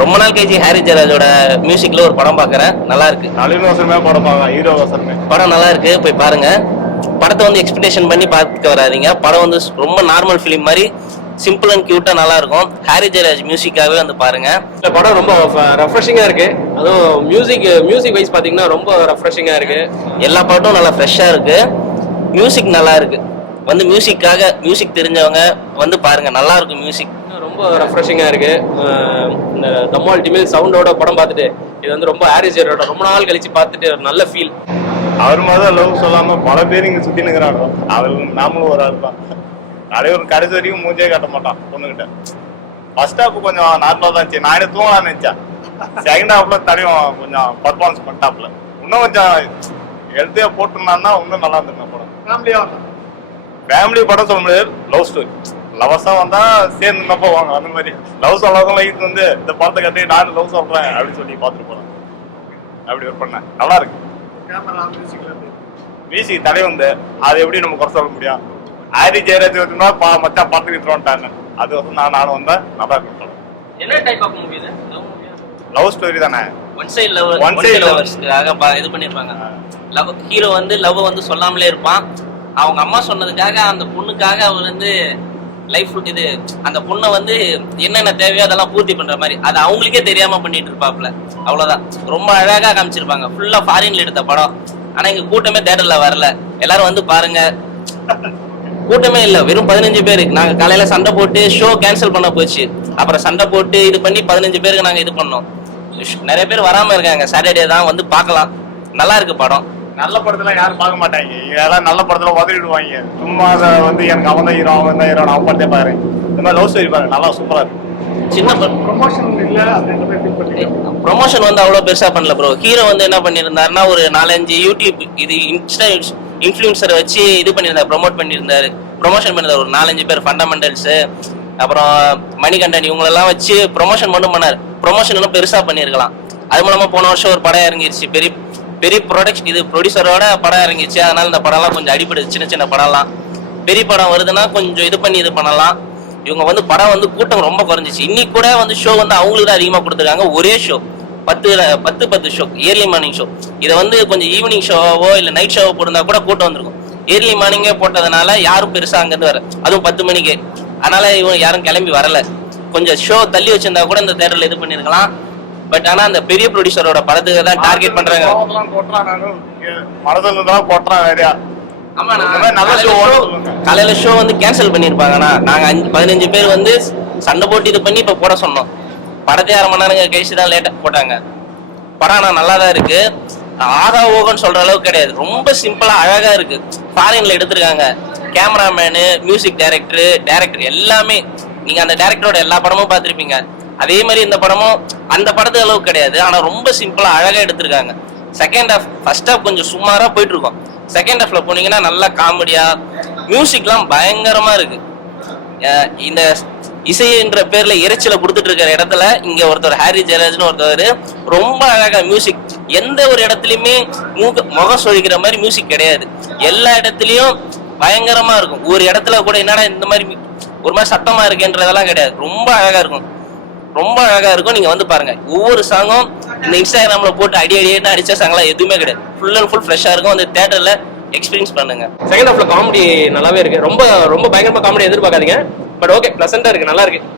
ரொம்ப நாள் கழிச்சு ஹாரி ஜெயராஜோட மியூசிக்ல ஒரு படம் பார்க்குறேன், நல்லா இருக்கு. நளினோசனமே படம் பார்க்கலாம், ஹீரோ வசனமே படம் நல்லா இருக்கு, போய் பாருங்க. படத்தை வந்து எக்ஸ்பெக்டேஷன் பண்ணி பார்க்க வராதீங்க. படம் வந்து ரொம்ப நார்மல் ஃபிலிம் மாதிரி சிம்பிள் அண்ட் கியூட்டா நல்லா இருக்கும். ஹாரி ஜெயராஜ் மியூசிக்காவே வந்து பாருங்க. இந்த படம் ரொம்ப ரெஃப்ரெஷிங்கா இருக்கு. அதுவும் மியூசிக் வைஸ் பாத்தீங்கன்னா ரொம்ப ரெஃப்ரெஷிங்கா இருக்கு. எல்லா பாட்டும் நல்லா ஃப்ரெஷ்ஷா இருக்கு. மியூசிக் நல்லா இருக்கு. வந்து மியூசிக் தெரிஞ்சவங்க வந்து பாருங்க, நல்லா இருக்கும் மியூசிக். ரொம்ப ரெஃப்ரெஷிங்கா இருக்கு. இந்த தம்மால் டிமில் சவுண்டோட படம் பார்த்துட்டு இது வந்து ரொம்ப ஹாரி ஜெயராஜோட ரொம்ப நாள் கழிச்சு பார்த்துட்டு ஒரு நல்ல ஃபீல். அவர் மாதிரி லவ் சொல்லாம பல பேர் இங்க சுத்தி நிக்கிறாங்க. அவர் நாமளும் ஒரு ஆள் தான். கடைசி வரைக்கும் மூஞ்சே காட்ட மாட்டான் பொண்ணுகிட்ட. ஃபர்ஸ்ட் ஹாப் கொஞ்சம் நார்மலா தான் இருந்துச்சு. நான் தூங்கலாம்னு நினைச்சேன். செகண்ட் ஹாப்ல தடையும் கொஞ்சம் பர்ஃபார்மன்ஸ் பண்ணிட்டாப்ல. இன்னும் கொஞ்சம் ஹெல்த்தியா போட்டுருந்தான்னா இன்னும் நல்லா இருந்திருக்கும் படம். ஃபேமிலி படம் சொல்ல முடியாது, லவ் ஸ்டோரி. லவர்ஸா வந்தா சேர்ந்து தான் போவாங்க. அந்த மாதிரி லவ் சொல்லாதவங்க லைஃப் வந்து இந்த படத்தை கட்டி நானும் லவ் சொல்றேன் அப்படின்னு சொல்லி பார்த்துட்டு போறேன். அப்படி ஒரு பண்ணேன், நல்லா இருக்கு. மியூசிக் தடை வந்து அது எப்படி நம்ம குறை சொல்ல முடியும்? ஹாரி ஜெயராஜ் வந்து மச்சான் படத்துக்கு விட்டுருவான்ட்டாங்க. அது வந்து நானும் வந்தேன், நல்லா இருக்கு. என்ன டைப் ஆஃப் மூவி இது? லவ் ஸ்டோரி தானே. ஒன் சைடு லவர்ஸ்க்காக இது பண்ணிருப்பாங்க. லவ் ஹீரோ வந்து லவ் வந்து சொல்லாமலே இருப்பான். அவங்க அம்மா சொன்னதுக்காக அந்த பொண்ணுக்காக அவர் வந்து லைஃப் இது அந்த பொண்ணை வந்து என்னென்ன தேவையோ அதெல்லாம் பூர்த்தி பண்ற மாதிரி அது அவங்களுக்கே தெரியாம பண்ணிட்டு இருப்பாப்ல. அவ்வளவுதான். ரொம்ப அழகா காமிச்சிருப்பாங்க. ஃபுல்லா ஃபாரின்ல எடுத்த படம். ஆனா இங்க கூட்டமே தியேட்டர்ல வரல. எல்லாரும் வந்து பாருங்க. கூட்டமே இல்ல, வெறும் 15 பேரு. நாங்க காலையில சண்டை போட்டு ஷோ கேன்சல் பண்ண போச்சு. அப்புறம் சண்டை போட்டு இது பண்ணி 15 பேருக்கு நாங்க இது பண்ணோம். நிறைய பேர் வராம இருக்காங்க. சாட்டர்டே தான் வந்து பார்க்கலாம். நல்லா இருக்கு படம். நல்ல படத்துல யாரும் பார்க்க மாட்டாங்க. இதெல்லாம் நல்ல படத்துல உதவிடுவாங்க. சும்மா அதை வந்து எனக்கு அவன் தான் ஹீரோ, அவன் தான் ஹீரோ, அவன் படத்தே பாக்குறேன். இந்த மாதிரி லவ் ஸ்டோரி பாருங்க, நல்லா சூப்பரா இருக்கு. சின்ன ப்ரொமோஷன் வந்து அவ்வளவு பெருசா பண்ணல ப்ரோ. ஹீரோ வந்து என்ன பண்ணிருந்தாருன்னா ஒரு 4-5 யூடியூப் இது இன்ஸ்டா இன்ஃப்ளூயன்சரை வச்சு இது பண்ணியிருந்தாரு, ப்ரொமோட் பண்ணியிருந்தாரு. ப்ரொமோஷன் பண்ணியிருந்தாரு ஒரு 4-5 பேர். ஃபண்டமெண்டல்ஸ், அப்புறம் மணிகண்டன், இவங்களெல்லாம் வச்சு ப்ரொமோஷன் மட்டும் பண்ணாரு. ப்ரொமோஷன் இன்னும் பெருசா பண்ணியிருக்கலாம். அது மூலமா போன வருஷம் ஒரு படம் இறங்கிருச்சு. பெரிய ப்ரொடக்ஷன் இது ப்ரொடியூசரோட படம் இறங்கிச்சு. அதனால இந்த படம்லாம் கொஞ்சம் அடிபடுது. சின்ன படம்லாம் பெரிய படம் வருதுன்னா கொஞ்சம் இது பண்ணி இது பண்ணலாம். இவங்க வந்து படம் வந்து கூட்டம் ரொம்ப குறைஞ்சிச்சு. இன்னைக்கு கூட வந்து ஷோ வந்து அவங்களுக்கு தான் அதிகமாக கொடுத்துருக்காங்க. ஒரே show 10 show, early morning show. இதை வந்து கொஞ்சம் ஈவினிங் ஷோவோ இல்லை நைட் ஷோவோ போட்டிருந்தா கூட கூட்டம் வந்திருக்கும். இயர்லி மார்னிங்கே போட்டதுனால யாரும் பெருசாக அங்கேருந்து வர, அதுவும் 10 மணிக்கு. அதனால இவங்க யாரும் கிளம்பி வரல. கொஞ்சம் ஷோ தள்ளி வச்சிருந்தா கூட இந்த தேட்டரில் இது பண்ணியிருக்கலாம். பட் ஆனா அந்த பெரிய ப்ரொடியூசரோட படத்துக்கு தான் டார்கெட் பண்றாங்க. காலையில ஷோ வந்து கேன்சல் பண்ணிருப்பாங்கண்ணா. நாங்க 15 பேர் வந்து சண்டை போட்டு இது பண்ணி இப்ப போட சொன்னோம். படத்தை 1/2 மணி நேரம் கழிச்சு தான் லேட்டா போட்டாங்க. படம் ஆனா நல்லா தான் இருக்கு. ஆகா ஓகன்னு சொல்ற அளவுக்கு கிடையாது. ரொம்ப சிம்பிளா அழகா இருக்கு. ஃபாரின்ல எடுத்திருக்காங்க. கேமராமேனு, மியூசிக் டைரக்டர் எல்லாமே. நீங்க அந்த டைரக்டரோட எல்லா படமும் பார்த்திருப்பீங்க. அதே மாதிரி இந்த படமும் அந்த படத்து அளவுக்கு கிடையாது. ஆனா ரொம்ப சிம்பிளா அழகா எடுத்திருக்காங்க. செகண்ட் ஹாஃப், ஃபர்ஸ்ட் ஹாஃப் கொஞ்சம் சுமாரா போயிட்டு இருக்கும். செகண்ட் ஹாஃப்ல போனீங்கன்னா நல்லா காமெடியா, மியூசிக்லாம் பயங்கரமா இருக்கு. இந்த இசைன்ற பேர்ல இறைச்சில கொடுத்துட்டு இருக்கிற இடத்துல இங்க ஒருத்தர் ஹாரி ஜெயராஜ்னு ஒருத்தர் ரொம்ப அழகா மியூசிக். எந்த ஒரு இடத்துலயுமே முகம் சொழிக்கிற மாதிரி மியூசிக் கிடையாது. எல்லா இடத்துலயும் பயங்கரமா இருக்கும். ஒரு இடத்துல கூட என்னடா இந்த மாதிரி ஒரு மாதிரி சத்தமா இருக்குன்றதெல்லாம் கிடையாது. ரொம்ப அழகா இருக்கும். நீங்க வந்து பாருங்க. ஒவ்வொரு சாங்கும் இந்த இன்ஸ்டாகிராம்ல போட்டு அடின்னு அடிச்ச சாங்லாம் எதுவுமே கிடையாது. ஃபுல் அண்ட் ஃபுல் ஃப்ரெஷ்ஷா இருக்கும். அந்த தியேட்டர்ல எக்ஸ்பீரியன்ஸ் பண்ணுங்க. செகண்ட் ஹாஃப்ல காமெடி நல்லாவே இருக்கு. ரொம்ப ரொம்ப பயங்கரமா காமெடி எதிர்பார்க்காதீங்க. பட் ஓகே, பிளசண்டா இருக்கு, நல்லா இருக்கு.